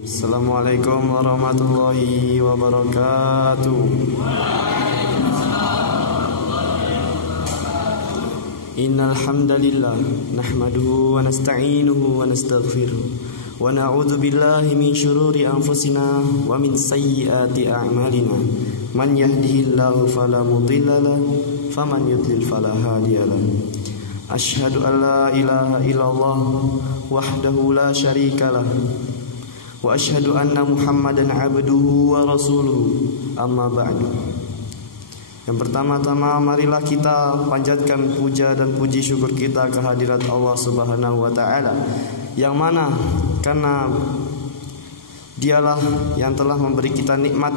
Assalamualaikum warahmatullahi wabarakatuh. Innal hamdalillah nahmaduhu wa nasta'inuhu wa nastaghfiruh wa na'udzu billahi min shururi anfusina wa min sayyiati a'malina. Man yahdihillahu fala mudilla lahu wa man yudlil fala hadiya lahu. Asyhadu an la ilaha illallah wahdahu la syarika lahu wa asyhadu anna Muhammadan abduhu wa rasuluhu, amma ba'du. Yang pertama-tama marilah kita panjatkan puja dan puji syukur kita ke hadirat Allah Subhanahu wa taala, yang mana karena Dialah yang telah memberi kita nikmat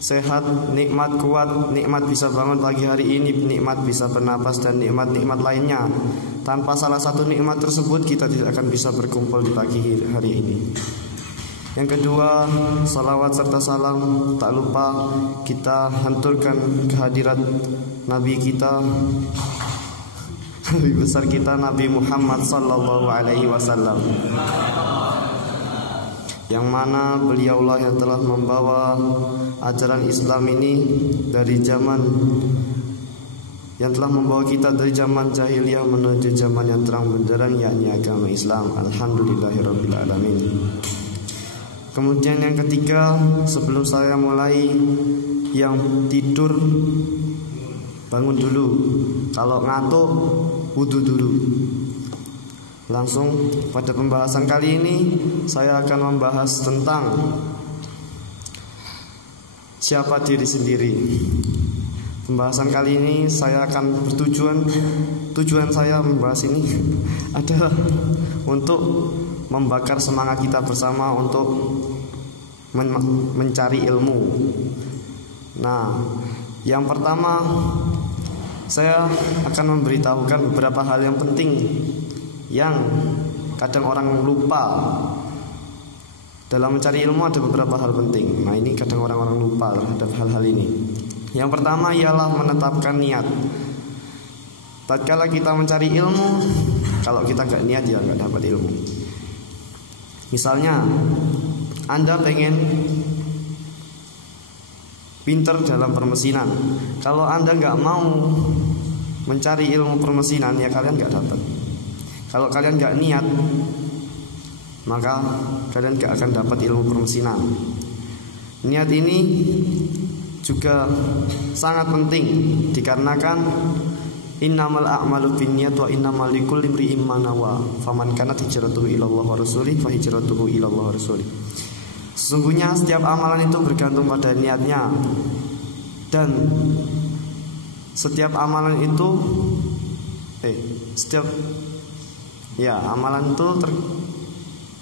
sehat, nikmat kuat, nikmat bisa bangun pagi hari ini, nikmat bisa bernapas, dan nikmat-nikmat lainnya. Tanpa salah satu nikmat tersebut kita tidak akan bisa berkumpul di pagi hari ini. Yang kedua, salawat serta salam tak lupa kita hanturkan kehadirat Nabi kita, Nabi besar kita, Nabi Muhammad sallallahu alaihi wasallam, yang mana beliaulah yang telah membawa ajaran Islam ini dari zaman, yang telah membawa kita dari zaman jahiliyah menuju zaman yang terang benderang, yakni agama Islam. Alhamdulillahirabbil alamin. Kemudian yang ketiga, sebelum saya mulai, yang tidur bangun dulu, kalau ngantuk wudu dulu. Langsung pada pembahasan kali ini saya akan membahas tentang siapa diri sendiri. Pembahasan kali ini saya akan tujuan saya membahas ini adalah untuk membakar semangat kita bersama untuk mencari ilmu. Nah, yang pertama saya akan memberitahukan beberapa hal yang penting yang kadang orang lupa. Dalam mencari ilmu ada beberapa hal penting. Nah, ini kadang orang-orang lupa terhadap hal-hal ini. Yang pertama ialah menetapkan niat. Tatkala kita mencari ilmu, kalau kita gak niat ya gak dapat ilmu. Misalnya Anda pengen pinter dalam permesinan, kalau Anda gak mau mencari ilmu permesinan, ya kalian gak dapat. Kalau kalian gak niat, maka kalian gak akan dapat ilmu permesinan. Niat ini juga sangat penting, dikarenakan innamal a'malu binniyat wa innamal likulli imri'in ma nawa. Faman kanat hijratuhu ilallah wa rasulih fa hijratuhu ilallah wa rasulih. Sesungguhnya setiap amalan itu bergantung pada niatnya, dan setiap amalan itu amalan itu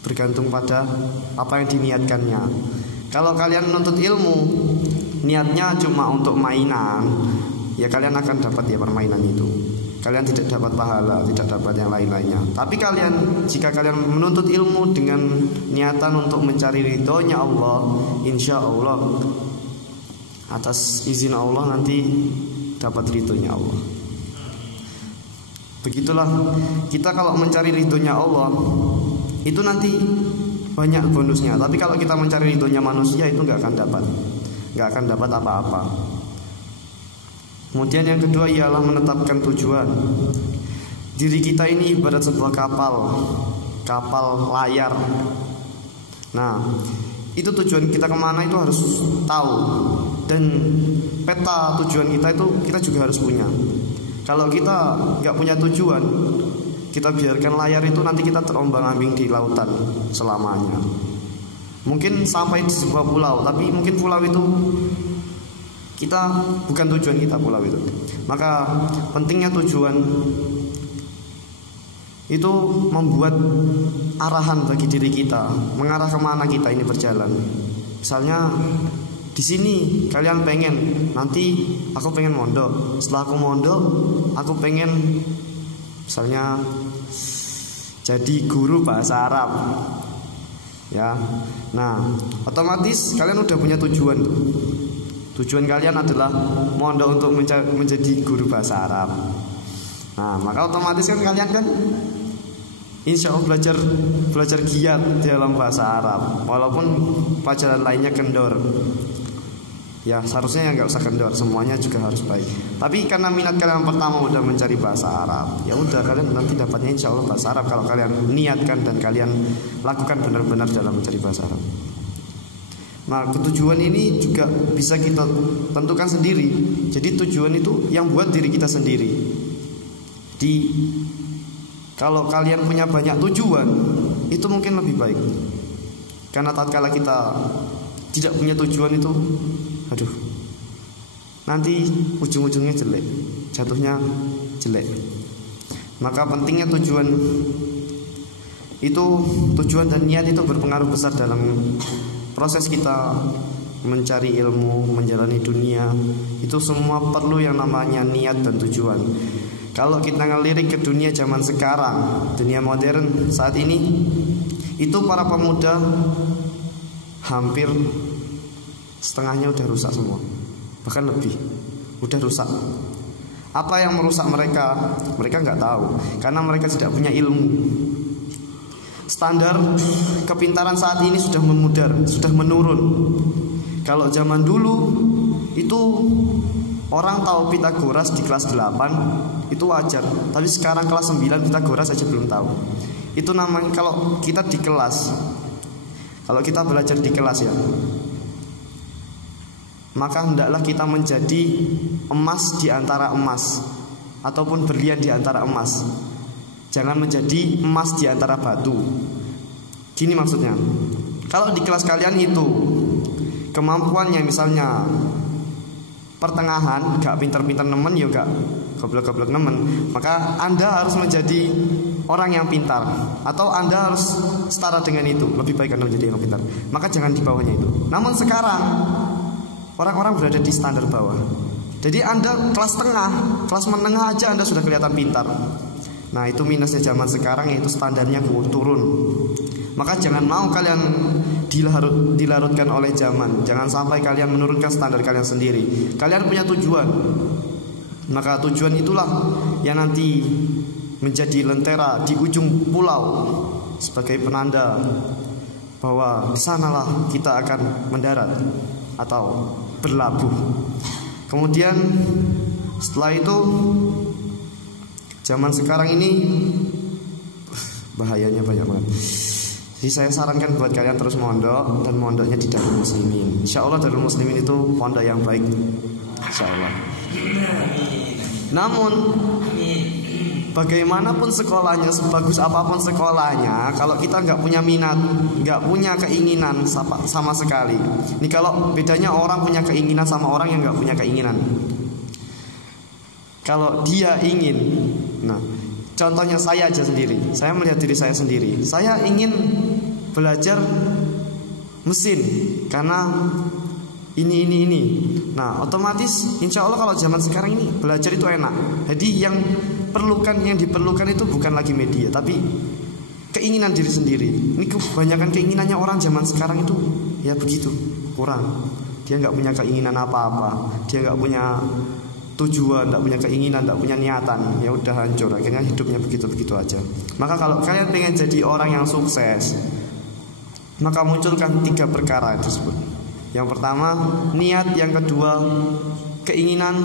bergantung pada apa yang diniatkannya. Kalau kalian menuntut ilmu niatnya cuma untuk mainan, ya kalian akan dapat ya permainan itu. Kalian tidak dapat pahala, tidak dapat yang lain-lainnya. Tapi jika kalian menuntut ilmu dengan niatan untuk mencari ridhonya Allah, insya Allah atas izin Allah nanti dapat ridhonya Allah. Begitulah kita kalau mencari ridhonya Allah itu nanti banyak bonusnya. Tapi kalau kita mencari ridhonya manusia itu nggak akan dapat apa-apa. Kemudian yang kedua ialah menetapkan tujuan. Diri kita ini ibarat sebuah kapal layar. Nah, itu tujuan kita kemana itu harus tahu, dan peta tujuan kita itu kita juga harus punya. Kalau kita nggak punya tujuan, kita biarkan layar itu nanti kita terombang-ambing di lautan selamanya. Mungkin sampai di sebuah pulau, tapi mungkin pulau itu kita bukan tujuan kita, pulau itu. Maka pentingnya tujuan itu membuat arahan bagi diri kita, mengarah kemana kita ini berjalan. Misalnya di sini kalian pengen, nanti aku pengen mondok. Setelah aku mondok, aku pengen misalnya jadi guru bahasa Arab. Ya, nah otomatis kalian udah punya tujuan tuh. Tujuan kalian adalah mondok untuk menjadi guru bahasa Arab. Nah, maka otomatis kan kalian kan insya Allah belajar giat dalam bahasa Arab, walaupun pelajaran lainnya kendor. Ya seharusnya nggak usah kendor, semuanya juga harus baik. Tapi karena minat kalian pertama udah mencari bahasa Arab, ya udah kalian nanti dapatnya insya Allah bahasa Arab kalau kalian niatkan dan kalian lakukan benar-benar dalam mencari bahasa Arab. Nah tujuan ini juga bisa kita tentukan sendiri. Jadi tujuan itu yang buat diri kita sendiri. Kalau kalian punya banyak tujuan, itu mungkin lebih baik. Karena tatkala kita tidak punya tujuan itu, aduh, nanti ujung-ujungnya jelek, jatuhnya jelek. Maka pentingnya tujuan dan niat itu berpengaruh besar dalam proses kita mencari ilmu, menjalani dunia. Itu semua perlu yang namanya niat dan tujuan. Kalau kita ngelirik ke dunia zaman sekarang, dunia modern saat ini, itu para pemuda hampir setengahnya udah rusak semua, bahkan lebih, udah rusak. Apa yang merusak mereka? Mereka nggak tahu, karena mereka tidak punya ilmu. Standar kepintaran saat ini sudah memudar, sudah menurun. Kalau zaman dulu itu orang tahu Pitagoras di kelas 8 itu wajar, tapi sekarang kelas 9 Pitagoras aja belum tahu. Itu namanya kalau kita di kelas, kalau kita belajar di kelas ya, maka hendaklah kita menjadi emas di antara emas, ataupun berlian di antara emas. Jangan menjadi emas di antara batu. Gini maksudnya, kalau di kelas kalian itu kemampuannya misalnya pertengahan, gak pinter-pinter nemen, ya gak goblok-goblok nemen, maka Anda harus menjadi orang yang pintar, atau Anda harus setara dengan itu. Lebih baik Anda menjadi orang pintar, maka jangan di bawahnya itu. Namun sekarang orang-orang berada di standar bawah. Jadi Anda kelas tengah, kelas menengah aja Anda sudah kelihatan pintar. Nah itu minusnya zaman sekarang, yaitu standarnya turun. Maka jangan mau kalian dilarutkan oleh zaman. Jangan sampai kalian menurunkan standar kalian sendiri. Kalian punya tujuan, maka tujuan itulah yang nanti menjadi lentera di ujung pulau sebagai penanda bahwa sanalah kita akan mendarat atau berlabuh. Kemudian setelah itu, zaman sekarang ini bahayanya banyak banget. Jadi saya sarankan buat kalian terus mondok, dan mondoknya di Darul Muslimin. Insya Allah Darul Muslimin itu pondok yang baik, insya Allah. Namun bagaimanapun sekolahnya, sebagus apapun sekolahnya, kalau kita nggak punya minat, nggak punya keinginan sama sekali. Ini kalau bedanya orang punya keinginan sama orang yang nggak punya keinginan. Kalau dia ingin, nah contohnya saya aja sendiri, saya melihat diri saya sendiri. Saya ingin belajar mesin karena ini. Nah otomatis insya Allah kalau zaman sekarang ini belajar itu enak. Jadi yang diperlukan itu bukan lagi media, tapi keinginan diri sendiri. Ini kebanyakan keinginannya orang zaman sekarang itu ya begitu, kurang. Dia nggak punya keinginan apa-apa, dia nggak punya tujuan, nggak punya keinginan, nggak punya niatan, ya udah hancur, akhirnya hidupnya begitu-begitu aja. Maka kalau kalian pengen jadi orang yang sukses, maka munculkan 3 perkara tersebut. Yang pertama niat, yang kedua keinginan,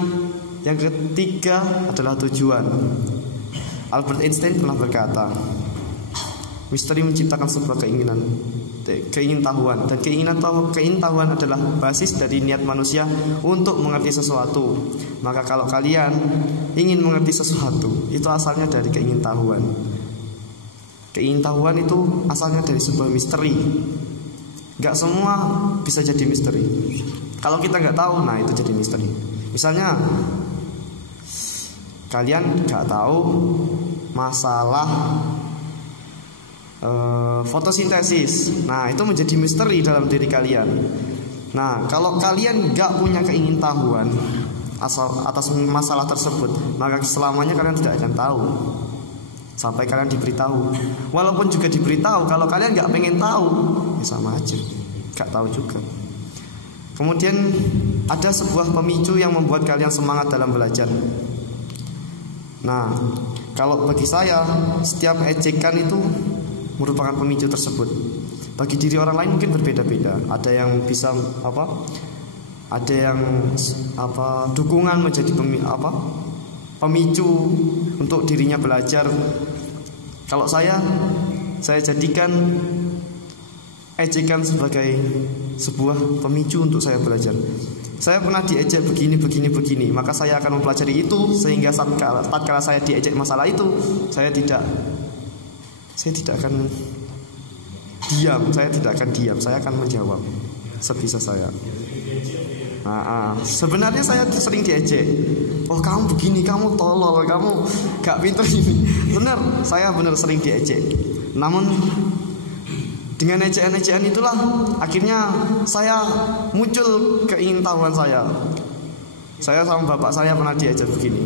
yang ketiga adalah tujuan. Albert Einstein pernah berkata, misteri menciptakan sebuah keingintahuan, dan keingintahuan adalah basis dari niat manusia untuk mengerti sesuatu. Maka kalau kalian ingin mengerti sesuatu, itu asalnya dari keingintahuan. Keingintahuan itu asalnya dari sebuah misteri. Gak semua bisa jadi misteri. Kalau kita gak tahu, nah itu jadi misteri. Misalnya kalian gak tahu masalah fotosintesis, nah itu menjadi misteri dalam diri kalian. Nah kalau kalian gak punya keingintahuan atas masalah tersebut, maka selamanya kalian tidak akan tahu sampai kalian diberitahu. Walaupun juga diberitahu, kalau kalian gak pengen tahu, ya sama aja, gak tahu juga. Kemudian ada sebuah pemicu yang membuat kalian semangat dalam belajar. Nah, kalau bagi saya setiap ejekan itu merupakan pemicu tersebut. Bagi diri orang lain mungkin berbeda-beda. Ada yang bisa ada yang dukungan menjadi pemicu untuk dirinya belajar. Kalau saya jadikan ejekan sebagai sebuah pemicu untuk saya belajar. Saya pernah diejek begini, maka saya akan mempelajari itu sehingga tatkala saya diejek masalah itu, saya tidak akan diam, saya akan menjawab sebisa saya. Sebenarnya saya sering diejek. Oh, kamu begini, kamu tolol, kamu gak pinter ini. Benar, saya benar sering diejek. Namun dengan ejekan-ejekan itulah akhirnya saya muncul keingintahuan saya. Saya sama bapak saya pernah diajak begini.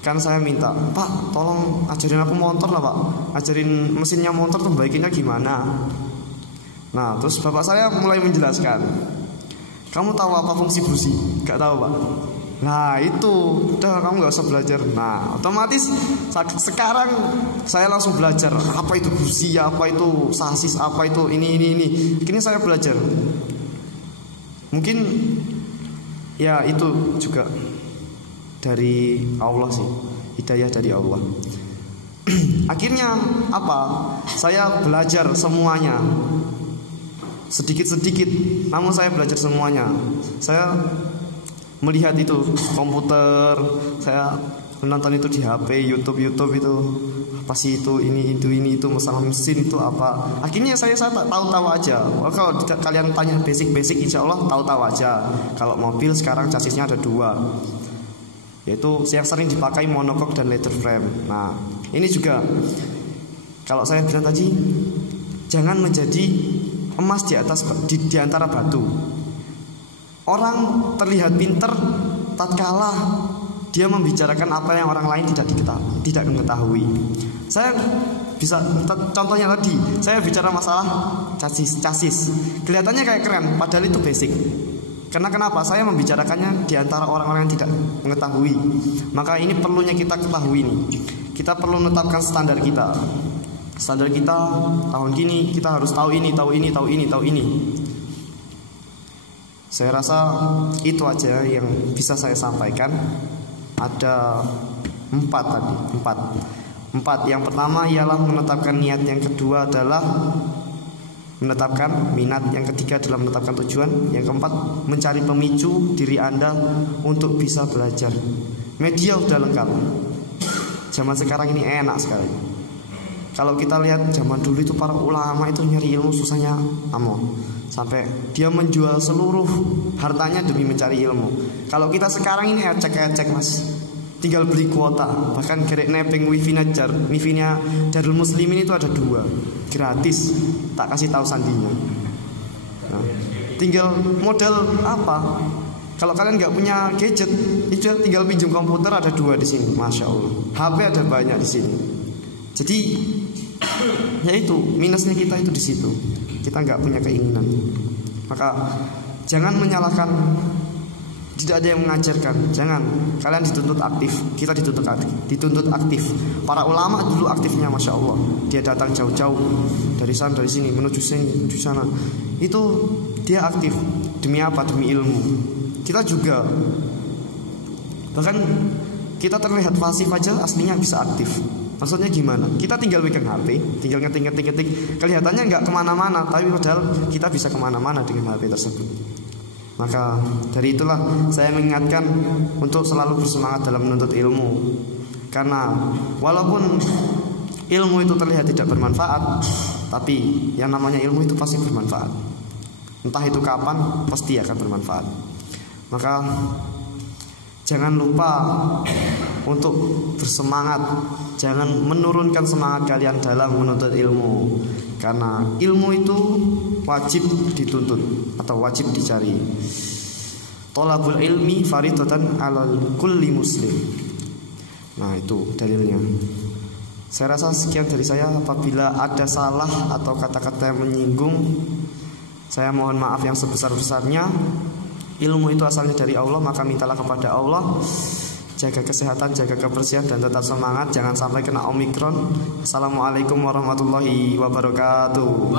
Kan saya minta, Pak, tolong ajarin aku motor lah Pak. Ajarin mesinnya motor tuh baikinnya gimana. Nah, terus bapak saya mulai menjelaskan. Kamu tahu apa fungsi busi? Gak tahu Pak. Nah itu, udah kamu gak usah belajar. Nah otomatis sekarang saya langsung belajar. Apa itu busi, apa itu sasis, apa itu ini. Kini saya belajar. Mungkin ya itu juga dari Allah sih, hidayah dari Allah. Akhirnya apa? Saya belajar semuanya, sedikit-sedikit, namun saya belajar semuanya. Saya melihat itu komputer, saya menonton itu di HP, YouTube itu apa sih itu, ini itu masalah mesin itu apa. Akhirnya saya tahu aja. Kalau kalian tanya basic insya Allah tahu aja. Kalau mobil sekarang chassisnya ada 2, yaitu yang sering dipakai monocoque dan leather frame. Nah ini juga kalau saya bilang tadi, jangan menjadi emas di antara batu. Orang terlihat pinter tatkala dia membicarakan apa yang orang lain tidak mengetahui. Saya bisa contohnya tadi, saya bicara masalah chassis. Kelihatannya kayak keren, padahal itu basic. Karena kenapa? Saya membicarakannya di antara orang-orang yang tidak mengetahui. Maka ini perlunya kita ketahui nih. Kita perlu menetapkan standar kita. Standar kita tahun gini kita harus tahu ini. Saya rasa itu aja yang bisa saya sampaikan. Ada 4 tadi. 4. Yang pertama ialah menetapkan niat. Yang kedua adalah menetapkan minat. Yang ketiga adalah menetapkan tujuan. Yang keempat mencari pemicu diri Anda untuk bisa belajar. Media udah lengkap. Zaman sekarang ini enak sekali. Kalau kita lihat zaman dulu itu para ulama itu nyari ilmu susahnya amoh. Sampai dia menjual seluruh hartanya demi mencari ilmu. Kalau kita sekarang ini ecek mas, tinggal beli kuota. Bahkan gerek nepeng wifi-nya Darul Muslimin itu ada 2 gratis, tak kasih tahu sandinya. Nah, tinggal modal apa? Kalau kalian nggak punya gadget, itu tinggal pinjam komputer, ada 2 di sini, masya Allah. HP ada banyak di sini. Jadi ya itu minusnya kita itu di situ. Kita nggak punya keinginan. Maka jangan menyalahkan, tidak ada yang mengajarkan. Jangan, kalian dituntut aktif. Kita dituntut aktif. Para ulama dulu aktifnya masya Allah. Dia datang jauh-jauh dari sana dari sini menuju sini menuju sana. Itu dia aktif. Demi apa? Demi ilmu. Kita juga. Bahkan kita terlihat pasif aja, aslinya bisa aktif. Maksudnya gimana? Kita tinggal pegang HP, tinggal ngetik. Kelihatannya nggak kemana-mana, tapi padahal kita bisa kemana-mana dengan HP tersebut. Maka dari itulah saya mengingatkan untuk selalu bersemangat dalam menuntut ilmu. Karena walaupun ilmu itu terlihat tidak bermanfaat, tapi yang namanya ilmu itu pasti bermanfaat. Entah itu kapan, pasti akan bermanfaat. Maka jangan lupa untuk bersemangat. Jangan menurunkan semangat kalian dalam menuntut ilmu. Karena ilmu itu wajib dituntut atau wajib dicari. Thalabul ilmi faridatan 'alal kulli muslim. Nah itu dalilnya. Saya rasa sekian dari saya. Apabila ada salah atau kata-kata yang menyinggung, saya mohon maaf yang sebesar-besarnya. Ilmu itu asalnya dari Allah, maka mintalah kepada Allah. jaga kesehatan, jaga kebersihan, dan tetap semangat. Jangan sampai kena Omikron. Assalamualaikum warahmatullahi wabarakatuh.